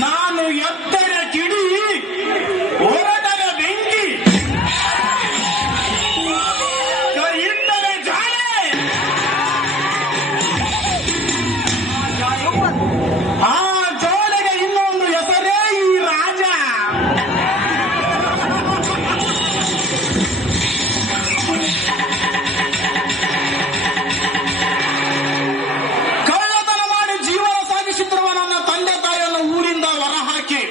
ನಾನು ಎತ್ತರ ಕಿಡಿ ಹೊರಟರ ಬೆಂಕಿ ಕೈಯಿಂದಲೇ ಜಾಲೆ. ಆ ಜೋಲೆಗೆ ಇನ್ನೊಂದು ಹೆಸರೇ ಈ ರಾಜ. ಕಳ್ಳತನ ಮಾಡಿ ಜೀವನ ಸಾಗಿಸುತ್ತಿರುವ ನನ್ನ ತಂದೆ ತಾಯಿಯನ್ನು ಊರಿಂದ ಹೊರಹಾಕಿ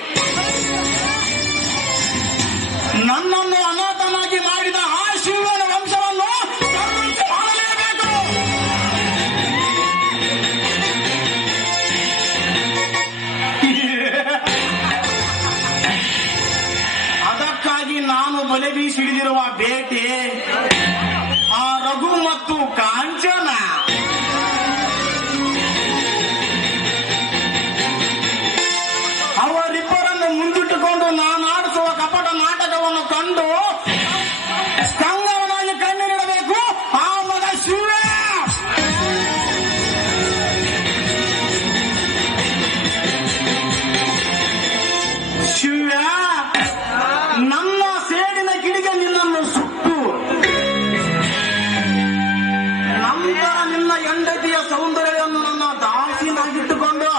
ನನ್ನನ್ನು ಅನಾಥನಾಗಿ ಮಾಡಿದ ಆ ಶಿವನ ವಂಶವನ್ನು ಸಂರಕ್ಷಣೆ ಮಾಡಲೇಬೇಕು. ಅದಕ್ಕಾಗಿ ನಾನು ಬಲೆ ಬೀಸಿಡಿದಿರುವ ಬೇಟೆ ಆ ರಘು ಮತ್ತು ಕಾಂಚನ. ಅವರಿಬ್ಬರನ್ನು ಮುಂದಿಟ್ಟುಕೊಂಡು ನಾನು ಆಡಿಸುವ ಕಪಟ ನಾಟಕವನ್ನು ಕಂಡು ಸಂಗಮನಾಗಿ ಕಣ್ಣೀರಿಡಬೇಕು ಆ ಮಗ ಶಿವ. ಶಿವ, ನಮ್ಮ ಸೇಡಿನ ಕಿಡಿಗೆ ನಿನ್ನನ್ನು ಸುಟ್ಟು ನಂತರ ನಿನ್ನ ಹೆಂಡತಿಯ ಸೌಂದರ್ಯವನ್ನು ನನ್ನ ದಾಸಿನಾಗಿಟ್ಟುಕೊಂಡು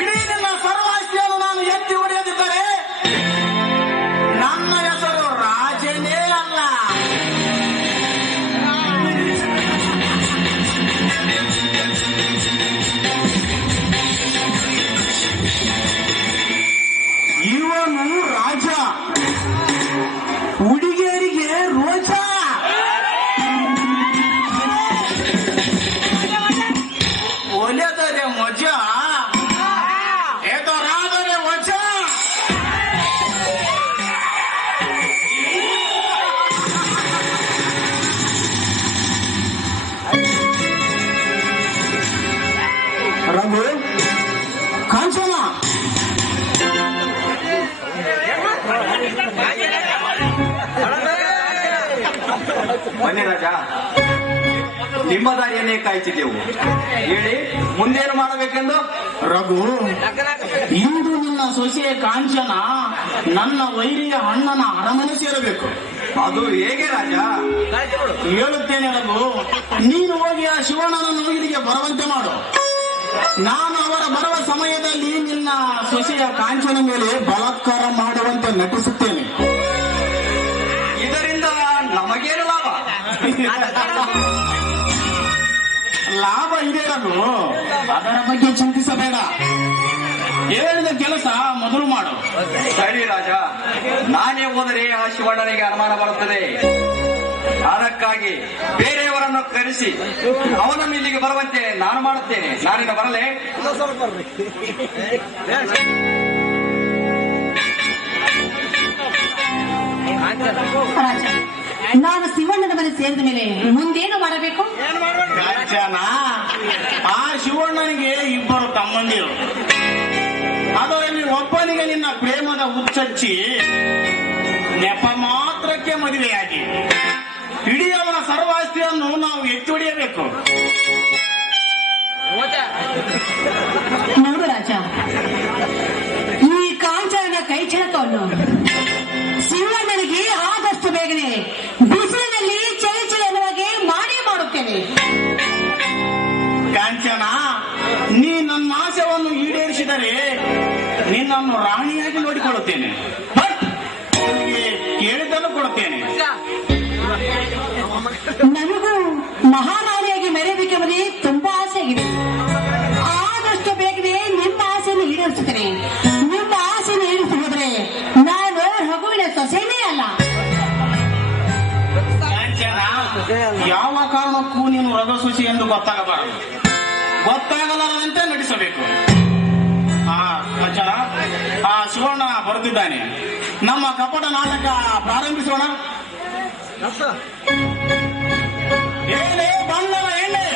ಇಡೀ ನಿನ್ನ ಸರ್ವಾಸ್ತಿಯನ್ನು ನಾನು ಎತ್ತಿ ಹೊಡೆಯದಿದ್ದರೆ ನನ್ನ ಹೆಸರು ರಾಜನೇ ಅಲ್ಲ. ಇವನು ರಾಜ, ಹುಡುಗಿಯರಿಗೆ ರೋಜ. ಒಲೆದರೆ ಮಜ, ಎದುರಾದರೆ ವಜ. ರಘು, ಕಾಂಚನ, ಬನ್ನಿ ರಾಜ, ನಿಮ್ಮ ದಾರಿಯನ್ನೇ ಕಾಯ್ತಿದ್ದೆವು. ಹೇಳಿ, ಮುಂದೇನು ಮಾಡಬೇಕೆಂದು? ರಘು, ಇಂದು ನಿನ್ನ ಸೊಸೆಯ ಕಾಂಚನ ನನ್ನ ವೈರಿಯ ಅಣ್ಣನ ಅರಮನೆ ಸೇರಬೇಕು. ಅದು ಹೇಗೆ ರಾಜ? ಹೇಳುತ್ತೇನೆ ರಘು, ನೀನು ಹೋಗಿ ಆ ಶಿವಣ್ಣನನ್ನು ಇಲ್ಲಿಗೆ ಬರುವಂತೆ ಮಾಡು. ನಾನು ಅವರ ಬರುವ ಸಮಯದಲ್ಲಿ ನಿನ್ನ ಸೊಸೆಯ ಕಾಂಚನ ಮೇಲೆ ಬಲಾತ್ಕಾರ ಮಾಡುವಂತೆ ನಟಿಸುತ್ತೇನೆ. ಇದರಿಂದ ನಮಗೇನು ಲಾಭ? ಲಾಭ ಇದೆ ರಘು, ಅದರ ಬಗ್ಗೆ ಚಿಂತಿಸಬೇಡ. ಹೇಳಿದ ಕೆಲಸ ಮೊದಲು ಮಾಡು. ಸರಿ ರಾಜ, ನಾನೇ ಹೋದರೆ ಆ ಶಿವಣ್ಣನಿಗೆ ಅನುಮಾನ ಬರುತ್ತದೆ. ಅದಕ್ಕಾಗಿ ಬೇರೆಯವರನ್ನು ಕರೆಸಿ ಅವನನ್ನು ಇಲ್ಲಿಗೆ ಬರುವಂತೆ ನಾನು ಮಾಡುತ್ತೇನೆ. ನಾನೀಗ ಬರಲೇ? ರಾಜ, ನಾನು ಶಿವಣ್ಣನ ಮನೆ ಸೇರಿದ ಮೇಲೆ ಮುಂದೇನು ಮಾಡಬೇಕು? ಕಾಂಚನ, ಆ ಶಿವಣ್ಣನಿಗೆ ಇಬ್ಬರು ತಮ್ಮಂದಿರು. ಅದರಲ್ಲಿ ಒಬ್ಬನಿಗೆ ನಿನ್ನ ಪ್ರೇಮದ ಹುಚ್ಚಚ್ಚಿ ನೆಪ ಮಾತ್ರಕ್ಕೆ ಮದುವೆಯಾಗಿ ಇಡೀ ಅವನ ಸರ್ವಾಸ್ತಿಯನ್ನು ನಾವು ಎತ್ತಿ ಹೊಡೆಯಬೇಕು. ನೋಡು ರಾಜ, ಈ ಕಾಂಚನ ಕೈ ಚಿಣಕವನ್ನು ಶಿವಣ್ಣನಿಗೆ ಆದಷ್ಟು ಬೇಗನೆ ಬಿಸಿಲಿನಲ್ಲಿ ಚಳಿ ಚಳಿ ಅನ್ನುವಾಗೆ ಮಾಡೇ ಮಾಡುತ್ತೇನೆ. ಕಾಂಚನ, ನೀ ನನ್ನ ಆಸೆಯನ್ನು ಈಡೇರಿಸಿದರೆ ನಿನ್ನನ್ನು ರಾಣಿಯಾಗಿ ನೋಡಿಕೊಳ್ಳುತ್ತೇನೆ. ಬಟ್ ನಿನಗೆ ಕೇಳಿದ್ದನ್ನು ಕೊಡುತ್ತೇನೆ. ನನಗೂ ಮಹಾರಾಣಿಯಾಗಿ ಮೆರೆಯಬೇಕೆಂಬುದೇ ತುಂಬಾ ಆಸೆ ಆಗಿದೆ. ಆದಷ್ಟು ಬೇಗನೆ ನಿಮ್ಮ ಆಸೆಯನ್ನು ಈಡೇರಿಸುತ್ತೇನೆ. ನಿಮ್ಮ ಆಸೆಯನ್ನು ಈಡೇರಿಸಿ ಹೋದರೆ ನಾನು ರಘುವಿನ ಸೊಸೆನೇ ಅಲ್ಲ. ಕಾಂಚನ, ಯಾವ ಕಾರಣಕ್ಕೂ ನೀನು ರಘುಸುಚಿ ಎಂದು ಗೊತ್ತಾಗಬಾರದು. ಗೊತ್ತಾಗಲಾರದಂತೆ ನಟಿಸಬೇಕು. ಕಾಂಚನ, ಆ ಶಿವಣ್ಣ ಬರುತ್ತಿದ್ದಾನೆ. ನಮ್ಮ ಕಪಟ ನಾಟಕ ಪ್ರಾರಂಭಿಸೋಣ. ಎಣ್ಣೆ, ಬಣ್ಣದ ಎಣ್ಣೆ,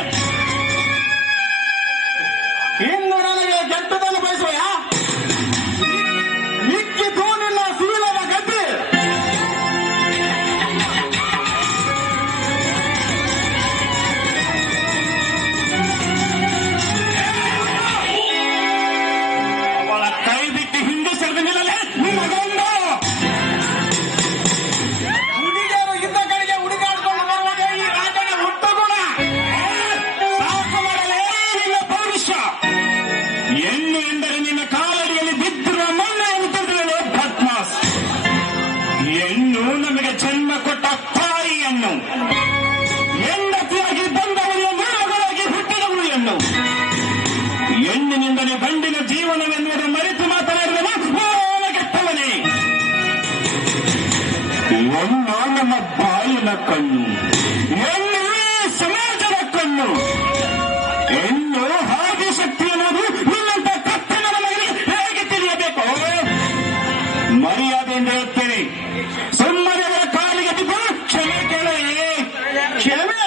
ಇನ್ನು ನನಗೆ ಕೆಟ್ಟದನ್ನು ಬಯಸುವ ಮಿಕ್ಕಿತು ನಿನ್ನ ಶೀಲದ ಗದ್ದೆ. ಹೆಣ್ಣಿನಿಂದಲೇ ಗಂಡಿನ ಜೀವನವೆನ್ನುವುದು ಮರೆತು ಮಾತನಾಡಿದವ ಕೆಟ್ಟವನೇ. ಹೆಣ್ಣು ನಮ್ಮ ಬಾಯಿನ ಕಣ್ಣು, ಹೆಣ್ಣು ಸಮಾಜದ ಕಣ್ಣು, ಹೆಣ್ಣು ಹಾಗೆ ಶಕ್ತಿ ಅನ್ನೋದು ನಿನ್ನಂತ ಕತ್ತನ ಮಗಳಿಗೆ ಹೇಗೆ ತಿಳಿಯಬೇಕು? ಮರ್ಯಾದೆಯಿಂದ ಹೇಳ್ತೇನೆ, ಸುಮ್ಮನೆ ಅವರ ಕಾಲಿಗೆ ಬಿದ್ದು ಕ್ಷಮೆ ಕೇಳಿ. ಕ್ಷಮೆ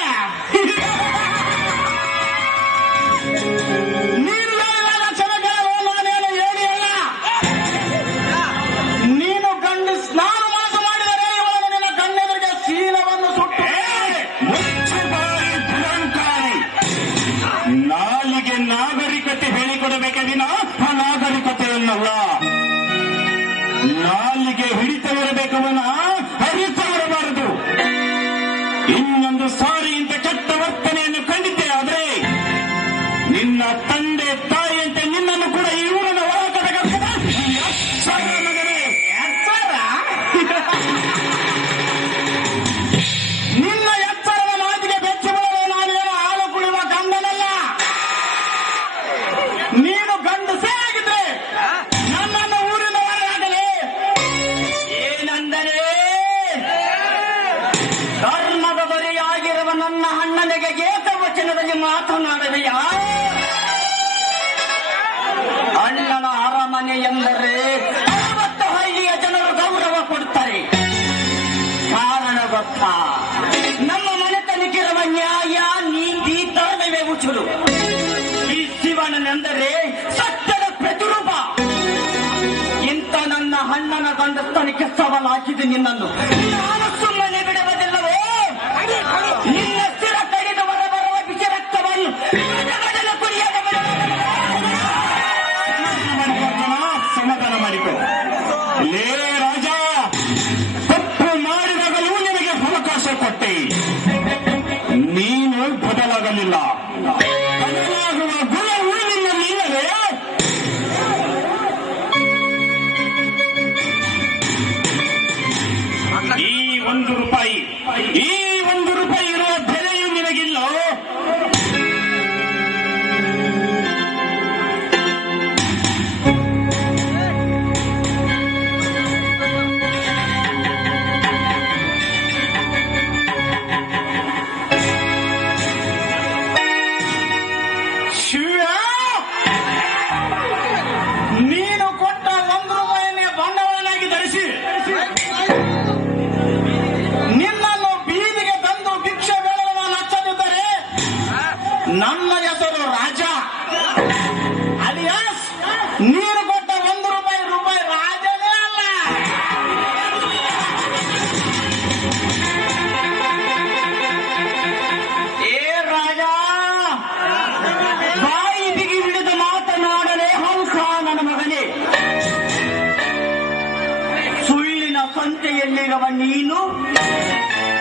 ನೀನು ಹೇಳಿದಾಗ ಕ್ಷಮೆ ಕೇಳಲು ನಾನೇನು ಹೇಳಿ ಅಲ್ಲ. ನೀನು ಗಂಡು ಸ್ನಾನ ಮನಸ್ಸು ಮಾಡಿದರೆ ಇವಾಗ ನಿನ್ನ ಕಣ್ಣೆದುರಿಗೆ ಶೀಲವನ್ನು ಸುಟ್ಟು ಮುಚ್ಚು ಬಾಯಿ ದುರಂಕಾರಿ. ನಾಲಿಗೆ ನಾಗರಿಕತೆ ಹೇಳಿಕೊಡಬೇಕೆ ವಿನ ಅನಾಗರಿಕತೆಯನ್ನಲ್ಲ. ನಾಲಿಗೆ ಹಿಡಿತವಿರಬೇಕವನ ಹರಿತವಿರಬಾರದು. ಇನ್ನೊಂದು ಸಾರಿ ಇಂಥ ಕೆಟ್ಟ ವರ್ತನೆಯನ್ನು ಕಂಡಿದ್ದೆ ಆದ್ರೆ ನಿನ್ನ ತಂದೆ ತಾಯಿಯಂತೆ ನಿನ್ನನ್ನು ಕೂಡ ಈ ಊರಿನ ಹೊರಗಡೆ ನಿನ್ನ ಎಚ್ಚರದ ಮಾತಿಗೆ ಬೆಚ್ಚ ಬೀಳಲು ನಾನೇನು ಹಾಲು ಕುಡಿಯುವ ಗಂಡನಲ್ಲ. ನೀನು ಗಂಡಸೇ ಆಗಿದ್ರೆ ನನ್ನನ್ನು ಊರಿನ ಹೊರಗಾಗಲೇ. ಏನಂದರೆ ಧರ್ಮದ ಬರೆಯಾಗಿರುವ ನನ್ನ ಅಣ್ಣನಿಗೆ ಏಕವಚನದಲ್ಲಿ ಮಾತನಾಡುವೆಯಾ? ಅಣ್ಣನ ಅರಮನೆ ಎಂದರೆ 60 ಹಳ್ಳಿಯ ಜನರು ಗೌರವ ಕೊಡ್ತಾರೆ. ಕಾರಣ ಗೊತ್ತಾ? ನಮ್ಮ ಮನೆತನಕ್ಕಿರುವ ನ್ಯಾಯ, ನೀತಿ, ಧರ್ಮವೇ ಉಚುರು. ಈ ಶಿವಣ್ಣನೆಂದರೆ ಸತ್ಯದ ಪ್ರತಿರೂಪ. ಇಂಥ ನನ್ನ ಅಣ್ಣನ ಗಂಡಸ್ತನಕ್ಕೆ ಸವಾಲಾಗಿದೆ ನಿನ್ನನ್ನು. ನಾನು ಸುಮ್ಮನೆ ಬಿಡುವುದಿಲ್ಲವೋ? ನಿನ್ನ ಸ್ಥಿರ ಕಡಿದು ಬರುವ ಬಿಸಿ ರಕ್ತವನ್ನು ಕುಡಿಯದ ಸಮಾಧಾನ ಮಾಡಿಕೊ. ಲೇ ರಾಜ, ತಪ್ಪು ಮಾಡಿದಾಗಲೂ ನಿನಗೆ ಅವಕಾಶ ಕೊಟ್ಟೆ. ನೀನು ಬದಲಾಗಲಿಲ್ಲ. ಬದಲಾಗುವ ಗುಣವು ನಿನ್ನಲ್ಲಿ ಇಲ್ಲವೇ? ಈ 1 ರೂಪಾಯಿ ಇರುವ ಬೆಲೆಯೂ ನಿನಗಿಲ್ಲ. ಶಿವ, ನೀನು ಕೊಟ್ಟ 1 ರೂಪಾಯಿಯನ್ನೇ ಬಂಡವಾಳನಾಗಿ ಧರಿಸಿ ನಿನ್ನನ್ನು ಬೀದಿಗೆ ತಂದು ಭಿಕ್ಷೆ ಬೇಡಲು ನಾನು ಹಚ್ಚದಿದ್ದರೆ ನನ್ನ ಹೆಸರು ರಾಜ. ಅಲಿಯಾಸ್ ನೀನು ಕೊಟ್ಟ 1 ರೂಪಾಯಿ ರಾಜನೇ ಅಲ್ಲ. ಏ ರಾಜ, ಬಾಯಿ ಬಿಗಿ ಹಿಡಿದು ಮಾತನಾಡಲೇ ಹಂಸ ನನ್ನ ಮಗನೇ. ಸುಳ್ಳಿನ ಸಂತೆಯಲ್ಲಿರುವ ನೀನು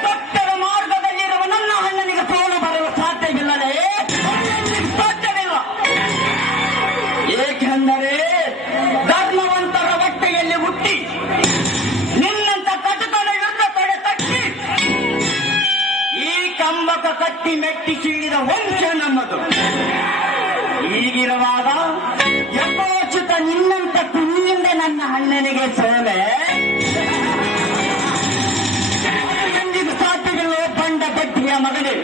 ಸತ್ಯದ ಮಾರ್ಗದಲ್ಲಿರುವ ನನ್ನ ಅಣ್ಣನಿಗೆ ಸೋಲು ಬರುವ ಸಾಧ್ಯವಿಲ್ಲಲೇ? ಸಾಧ್ಯವಿಲ್ಲ. ಏಕೆಂದರೆ ಧರ್ಮವಂತರ ಹೊಟ್ಟೆಯಲ್ಲಿ ಹುಟ್ಟಿ ನಿನ್ನಂತ ಕಟುಕನ ಯುದ್ಧ ತೊಡೆ ತಟ್ಟಿ ಈ ಕಂಬಕ ಕಟ್ಟಿ ಮೆಟ್ಟಿ ಚೀಳಿದ ವಂಶ ನಮ್ಮದು. ಹೀಗಿರುವಾಗ ಯಥೋಚಿತ ನಿನ್ನಂತ ಕುಣಿಯಿಂದ ನನ್ನ ಅಣ್ಣನಿಗೆ ಸೋಲೆ ಎಂದಿಗೂ ಸಾಧ್ಯವಿಲ್ಲ. ಬಂಡ ಬಡ್ಡಿಯ ಮಗನೇ.